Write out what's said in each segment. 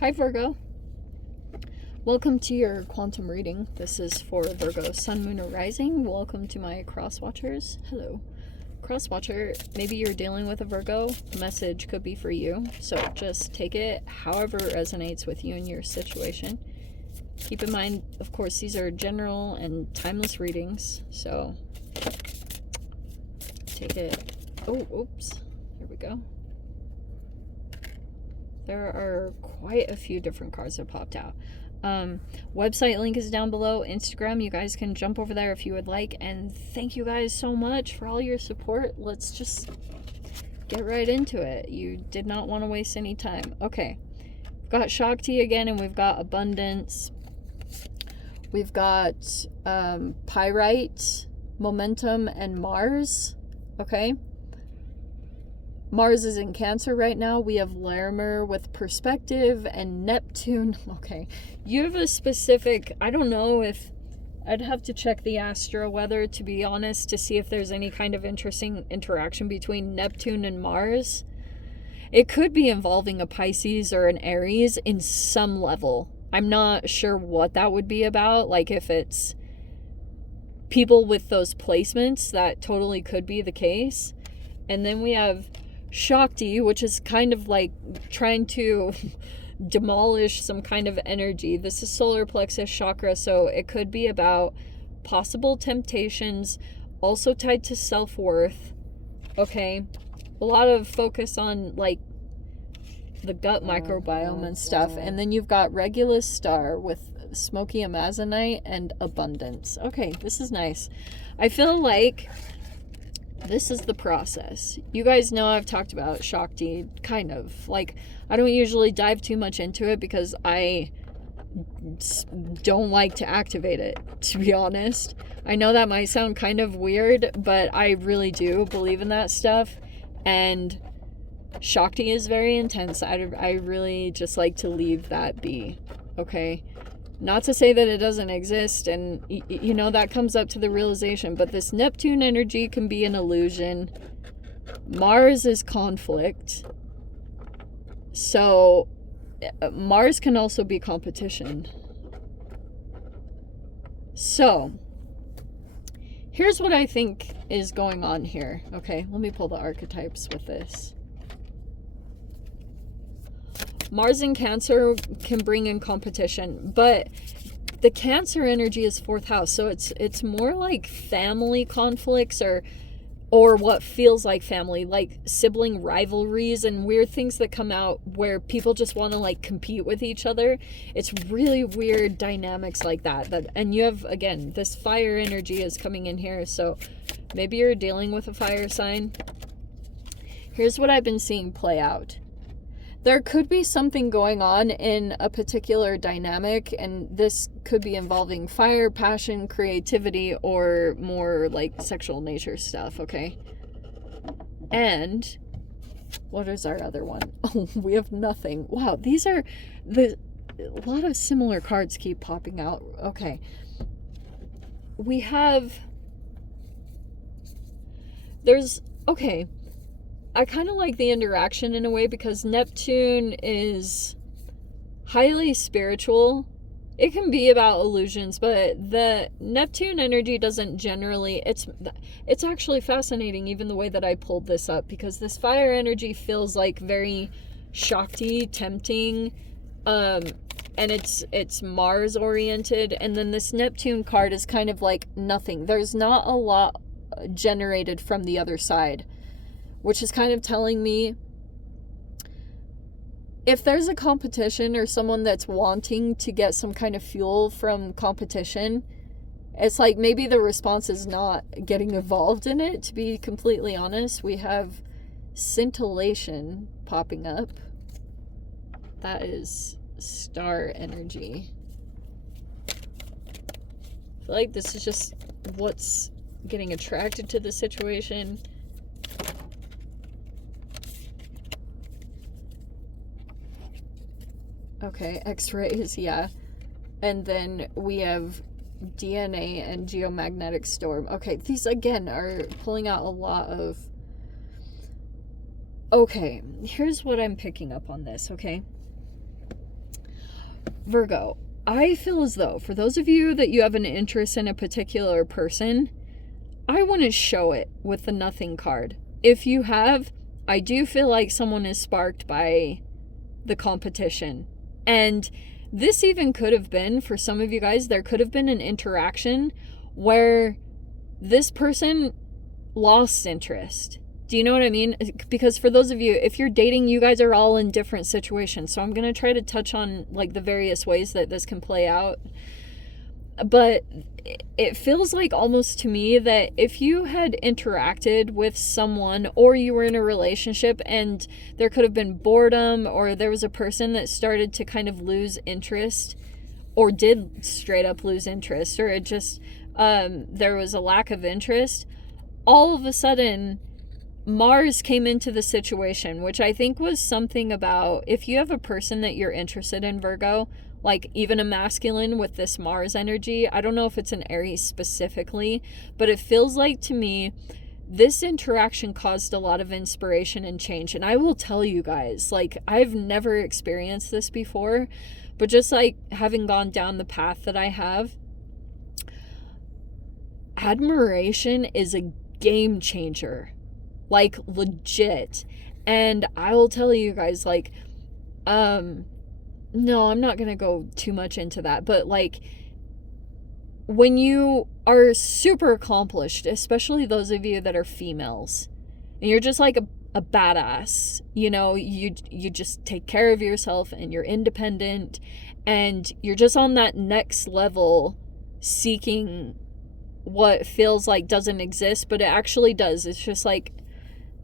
Hi Virgo. Welcome to your quantum reading. This is for Virgo Sun, Moon, or Rising. Welcome to my cross watchers. Hello. Cross watcher, maybe you're dealing with a Virgo. The message could be for you. So just take it however it resonates with you and your situation. Keep in mind, of course, these are general and timeless readings. So take it. Oh, oops. There we go. There are quite a few different cards that popped out. Website link is down below. Instagram, you guys can jump over there if you would like. And thank you guys so much for all your support. Let's just get right into it. You did not want to waste any time. Okay. We've got Shakti again, and we've got abundance. We've got pyrite, momentum, and Mars. Okay. Mars is in Cancer right now. We have Larimer with perspective and Neptune. Okay. You have a specific, I don't know if, I'd have to check the astro weather, to be honest, to see if there's any kind of interesting interaction between Neptune and Mars. It could be involving a Pisces or an Aries in some level. I'm not sure what that would be about. Like if it's people with those placements, that totally could be the case. And then we have Shakti, which is kind of like trying to demolish some kind of energy. This is solar plexus chakra, so it could be about possible temptations, also tied to self-worth. Okay, a lot of focus on like the gut microbiome and stuff. And then you've got Regulus star with smoky amazonite and abundance. Okay, this is nice. I feel like this is the process. You guys know I've talked about Shakti, kind of. Like, I don't usually dive too much into it because I don't like to activate it, to be honest. I know that might sound kind of weird, but I really do believe in that stuff. And Shakti is very intense. I really just like to leave that be, okay? Not to say that it doesn't exist, and you know, that comes up to the realization, but this Neptune energy can be an illusion. Mars is conflict. So Mars can also be competition. So here's what I think is going on here. Okay, let me pull the archetypes with this. Mars in Cancer can bring in competition, but the Cancer energy is 4th house, so it's more like family conflicts or what feels like family, like sibling rivalries and weird things that come out where people just want to like compete with each other. It's really weird dynamics like that. And you have, again, this fire energy is coming in here, so maybe you're dealing with a fire sign. Here's what I've been seeing play out. There could be something going on in a particular dynamic, and this could be involving fire, passion, creativity, or more like sexual nature stuff, okay? And what is our other one? Oh, we have nothing. Wow, these are a lot of similar cards keep popping out. Okay. We have, okay. I kind of like the interaction in a way because Neptune is highly spiritual. It can be about illusions, but the Neptune energy doesn't generally, it's actually fascinating even the way that I pulled this up, because this fire energy feels like very Shakti, tempting, and it's Mars oriented, and then this Neptune card is kind of like nothing. There's not a lot generated from the other side, which is kind of telling me if there's a competition or someone that's wanting to get some kind of fuel from competition, it's like maybe the response is not getting involved in it, to be completely honest. We have scintillation popping up. That is star energy. I feel like this is just what's getting attracted to the situation. Okay, X-rays, yeah. And then we have DNA and geomagnetic storm. Okay, these again are pulling out a lot of... Okay, here's what I'm picking up on this, okay? Virgo, I feel as though for those of you that you have an interest in a particular person, I want to show it with the Nothing card. If you have, I do feel like someone is sparked by the competition. And this even could have been, for some of you guys, there could have been an interaction where this person lost interest. Do you know what I mean? Because for those of you, if you're dating, you guys are all in different situations. So I'm going to try to touch on like the various ways that this can play out. But it feels like almost to me that if you had interacted with someone or you were in a relationship and there could have been boredom, or there was a person that started to kind of lose interest or did straight up lose interest, or it just there was a lack of interest, all of a sudden Mars came into the situation, which I think was something about, if you have a person that you're interested in, Virgo, like even a masculine with this Mars energy, I don't know if it's an Aries specifically, but it feels like to me this interaction caused a lot of inspiration and change. And I will tell you guys, like, I've never experienced this before, but just like having gone down the path that I have, admiration is a game changer, like legit. And I will tell you guys, like, no, I'm not going to go too much into that, but like when you are super accomplished, especially those of you that are females, and you're just like a badass, you know, you just take care of yourself and you're independent and you're just on that next level seeking what feels like doesn't exist, but it actually does. It's just like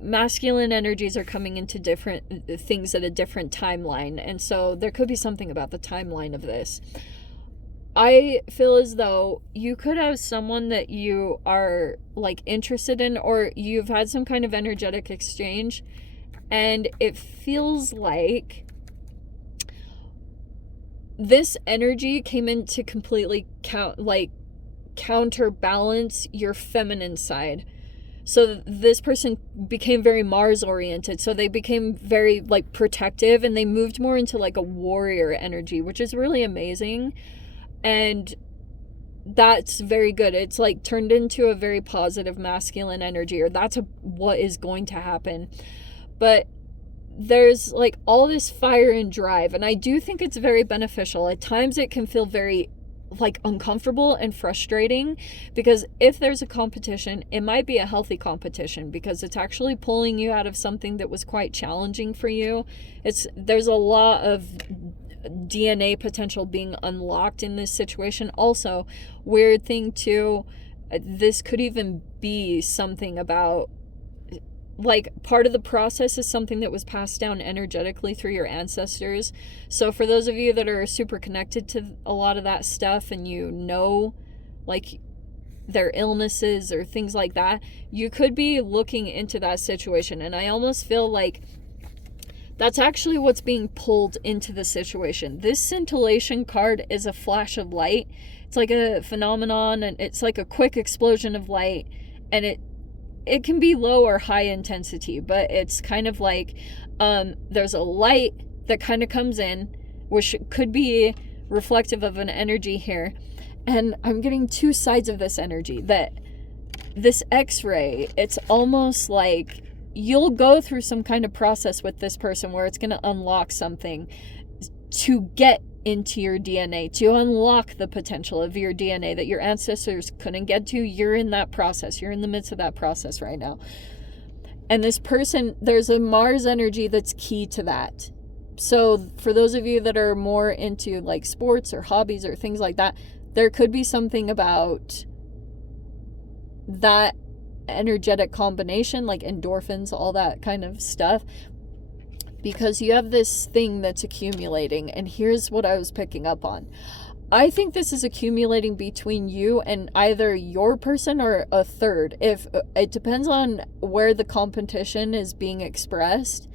masculine energies are coming into different things at a different timeline, and so there could be something about the timeline of this. I feel as though you could have someone that you are like interested in, or you've had some kind of energetic exchange, and it feels like this energy came in to completely counterbalance your feminine side. So this person became very Mars oriented. So they became very like protective, and they moved more into like a warrior energy, which is really amazing. And that's very good. It's like turned into a very positive masculine energy, or that's what is going to happen. But there's like all this fire and drive, and I do think it's very beneficial. At times it can feel very like uncomfortable and frustrating, because if there's a competition, it might be a healthy competition because it's actually pulling you out of something that was quite challenging for you. There's a lot of DNA potential being unlocked in this situation. Also, weird thing too, this could even be something about like part of the process is something that was passed down energetically through your ancestors. So for those of you that are super connected to a lot of that stuff, and you know like their illnesses or things like that, you could be looking into that situation. And I almost feel like that's actually what's being pulled into the situation. This scintillation card is a flash of light. It's like a phenomenon, and it's like a quick explosion of light, and it can be low or high intensity, but it's kind of like there's a light that kind of comes in, which could be reflective of an energy here. And I'm getting two sides of this energy, that this X-ray, it's almost like you'll go through some kind of process with this person where it's going to unlock something to get into your DNA, to unlock the potential of your DNA that your ancestors couldn't get to. You're in that process. You're in the midst of that process right now. And this person, there's a Mars energy that's key to that. So for those of you that are more into like sports or hobbies or things like that, there could be something about that energetic combination, like endorphins, all that kind of stuff, because you have this thing that's accumulating. And here's what I was picking up on. I think this is accumulating between you and either your person or a third. If it depends on where the competition is being expressed.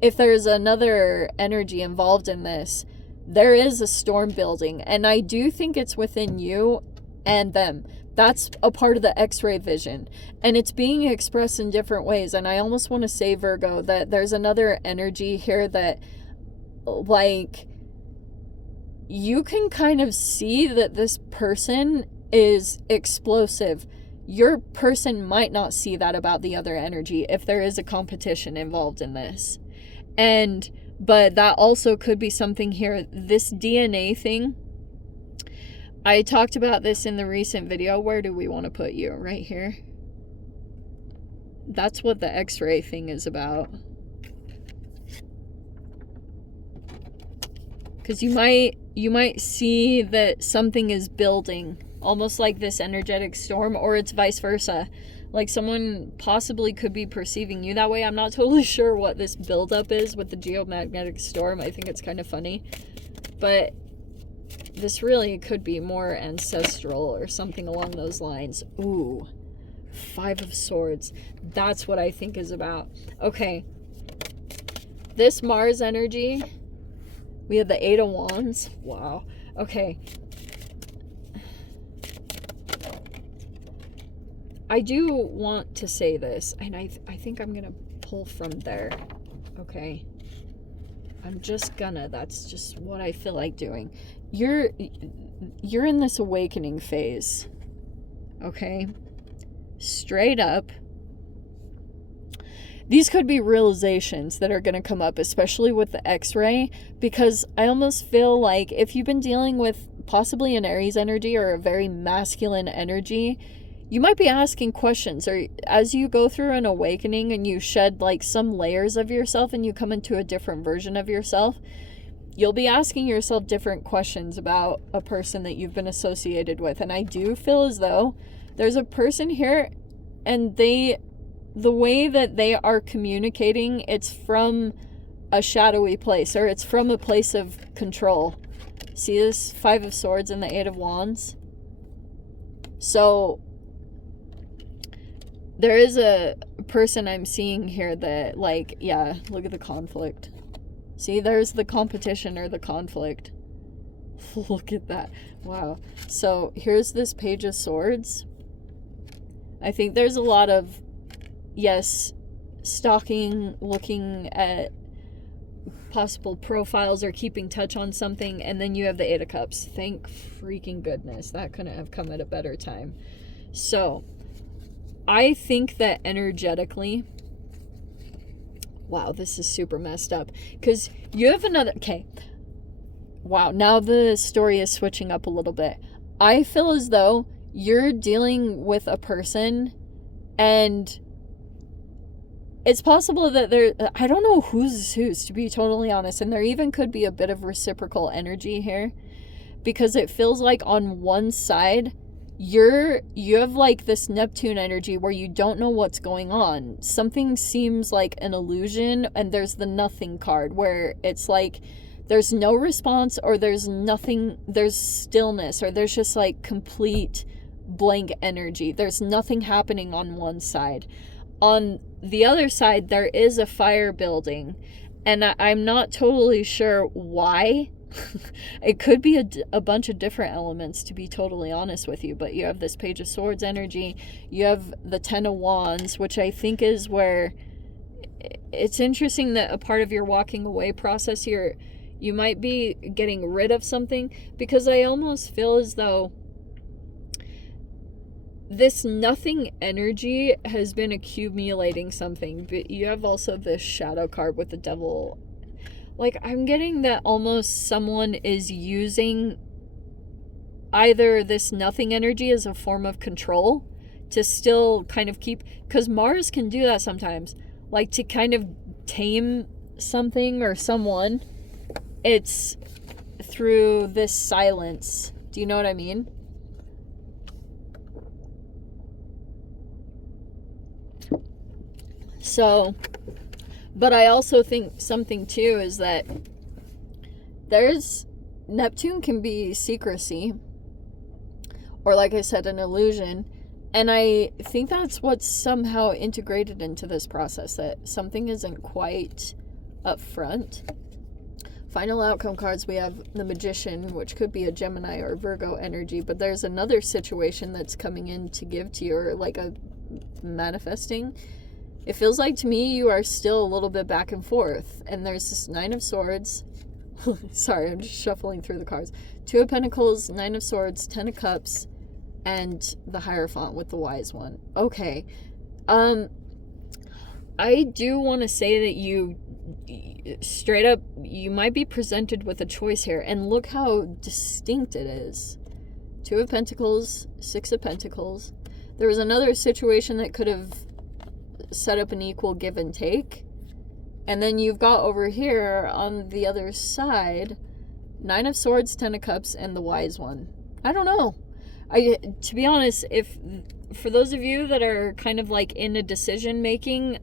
If there's another energy involved in this, there is a storm building, and I do think it's within you and them. That's a part of the X-ray vision, and it's being expressed in different ways. And I almost want to say, Virgo, that there's another energy here that like you can kind of see that this person is explosive. Your person might not see that about the other energy if there is a competition involved in this. But that also could be something here. This DNA thing, I talked about this in the recent video. Where do we want to put you? Right here. That's what the X-ray thing is about. Because you might see that something is building, almost like this energetic storm, or it's vice versa. Like someone possibly could be perceiving you that way. I'm not totally sure what this buildup is with the geomagnetic storm. I think it's kind of funny. But this really could be more ancestral or something along those lines. Ooh, 5 of Swords. That's what I think is about. Okay. This Mars energy, we have the 8 of Wands. Wow. Okay. I do want to say this, and I think I'm going to pull from there. Okay. I'm just gonna. That's just what I feel like doing. You're in this awakening phase. Okay? Straight up. These could be realizations that are going to come up, especially with the X-ray, because I almost feel like if you've been dealing with possibly an Aries energy or a very masculine energy, you might be asking questions, or as you go through an awakening and you shed like some layers of yourself and you come into a different version of yourself, you'll be asking yourself different questions about a person that you've been associated with. And I do feel as though there's a person here, and the way that they are communicating, it's from a shadowy place, or it's from a place of control. See this 5 of Swords and the 8 of Wands? So there is a person I'm seeing here that, like, yeah, look at the conflict. See, there's the competition or the conflict. Look at that. Wow. So here's this Page of Swords. I think there's a lot of, yes, stalking, looking at possible profiles or keeping touch on something, and then you have the 8 of Cups. Thank freaking goodness. That couldn't have come at a better time. So I think that energetically, wow, this is super messed up, because you have another, okay, wow, now the story is switching up a little bit. I feel as though you're dealing with a person, and it's possible that there, I don't know who's to be totally honest, and there even could be a bit of reciprocal energy here, because it feels like on one side, you have like this Neptune energy where you don't know what's going on. Something seems like an illusion, and there's the nothing card where it's like there's no response, or there's nothing, there's stillness, or there's just like complete blank energy. There's nothing happening on one side. On the other side, there is a fire building, and I'm not totally sure why. It could be a bunch of different elements, to be totally honest with you, but you have this Page of Swords energy, you have the 10 of Wands, which I think is where it's interesting that a part of your walking away process here, you might be getting rid of something, because I almost feel as though this nothing energy has been accumulating something, but you have also this shadow card with the devil. Like, I'm getting that almost someone is using either this nothing energy as a form of control to still kind of keep, because Mars can do that sometimes, like to kind of tame something or someone. It's through this silence. Do you know what I mean? So, but I also think something too is that Neptune can be secrecy, or like I said, an illusion. And I think that's what's somehow integrated into this process, that something isn't quite up front. Final outcome cards, we have the Magician, which could be a Gemini or Virgo energy, but there's another situation that's coming in to give to you, or like a manifesting. It feels like to me you are still a little bit back and forth, and there's this 9 of Swords. Sorry, I'm just shuffling through the cards. Two of Pentacles, Nine of Swords, Ten of Cups, and the Hierophant with the Wise One. Okay. I do want to say that you, straight up, you might be presented with a choice here. And look how distinct it is. Two of Pentacles, Six of Pentacles. There was another situation that could have set up an equal give and take. And then you've got over here on the other side, Nine of Swords, Ten of Cups, and the Wise One. I don't know. To be honest, for those of you that are kind of like in a decision making,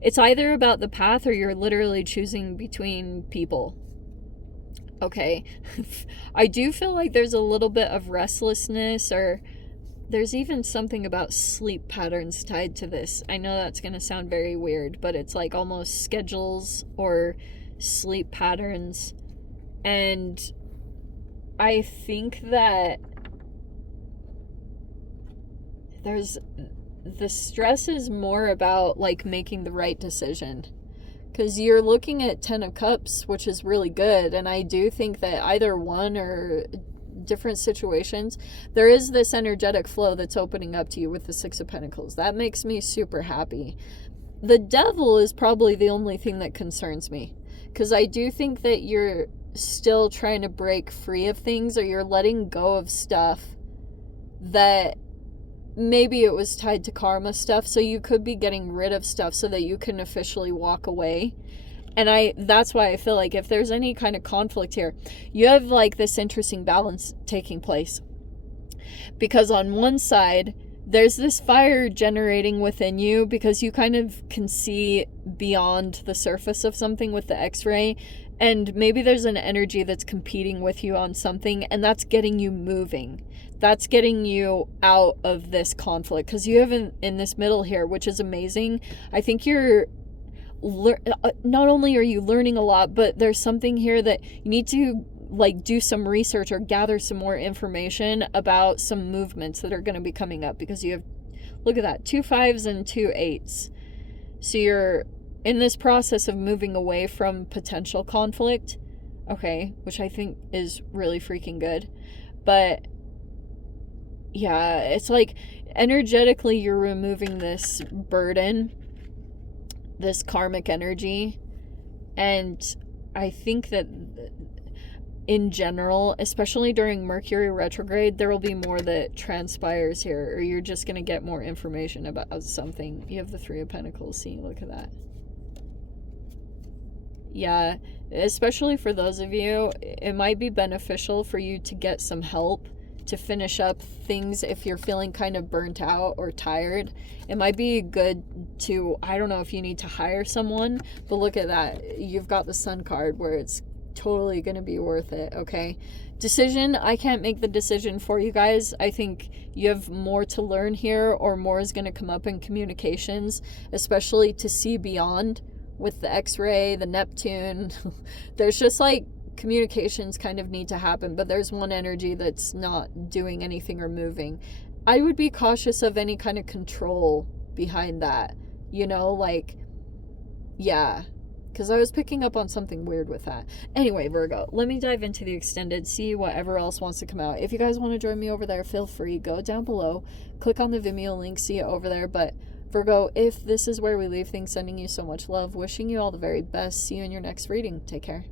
it's either about the path or you're literally choosing between people. Okay. I do feel like there's a little bit of restlessness, or there's even something about sleep patterns tied to this. I know that's going to sound very weird, but it's like almost schedules or sleep patterns. And I think that the stress is more about like making the right decision, because you're looking at Ten of Cups, which is really good. And I do think that either one or different situations, there is this energetic flow that's opening up to you with the Six of Pentacles. That makes me super happy. The Devil is probably the only thing that concerns me, because I do think that you're still trying to break free of things, or you're letting go of stuff that maybe it was tied to karma stuff, so you could be getting rid of stuff so that you can officially walk away. And that's why I feel like if there's any kind of conflict here, you have like this interesting balance taking place. Because on one side, there's this fire generating within you, because you kind of can see beyond the surface of something with the X-ray. And maybe there's an energy that's competing with you on something, and that's getting you moving. That's getting you out of this conflict, because you have in this middle here, which is amazing. I think you're not only are you learning a lot, but there's something here that you need to like do some research or gather some more information about some movements that are going to be coming up, because you have, look at that, 2 5s and 2 8s. So you're in this process of moving away from potential conflict, okay, which I think is really freaking good. But yeah, it's like energetically you're removing this burden, this karmic energy. And I think that in general, especially during Mercury retrograde, there will be more that transpires here, or you're just going to get more information about something. You have the Three of Pentacles. See, look at that. Yeah, especially for those of you, it might be beneficial for you to get some help to finish up things if you're feeling kind of burnt out or tired. It might be good to, I don't know if you need to hire someone, but look at that. You've got the Sun card where it's totally going to be worth it, okay? Decision, I can't make the decision for you guys. I think you have more to learn here, or more is going to come up in communications, especially to see beyond with the X-ray, the Neptune. There's just like communications kind of need to happen, but there's one energy that's not doing anything or moving. I would be cautious of any kind of control behind that, you know, like, yeah, because I was picking up on something weird with that. Anyway, Virgo, let me dive into the extended, see whatever else wants to come out. If you guys want to join me over there, feel free, go down below, click on the Vimeo link, see it over there. But Virgo, if this is where we leave things, sending you so much love, wishing you all the very best. See you in your next reading. Take care.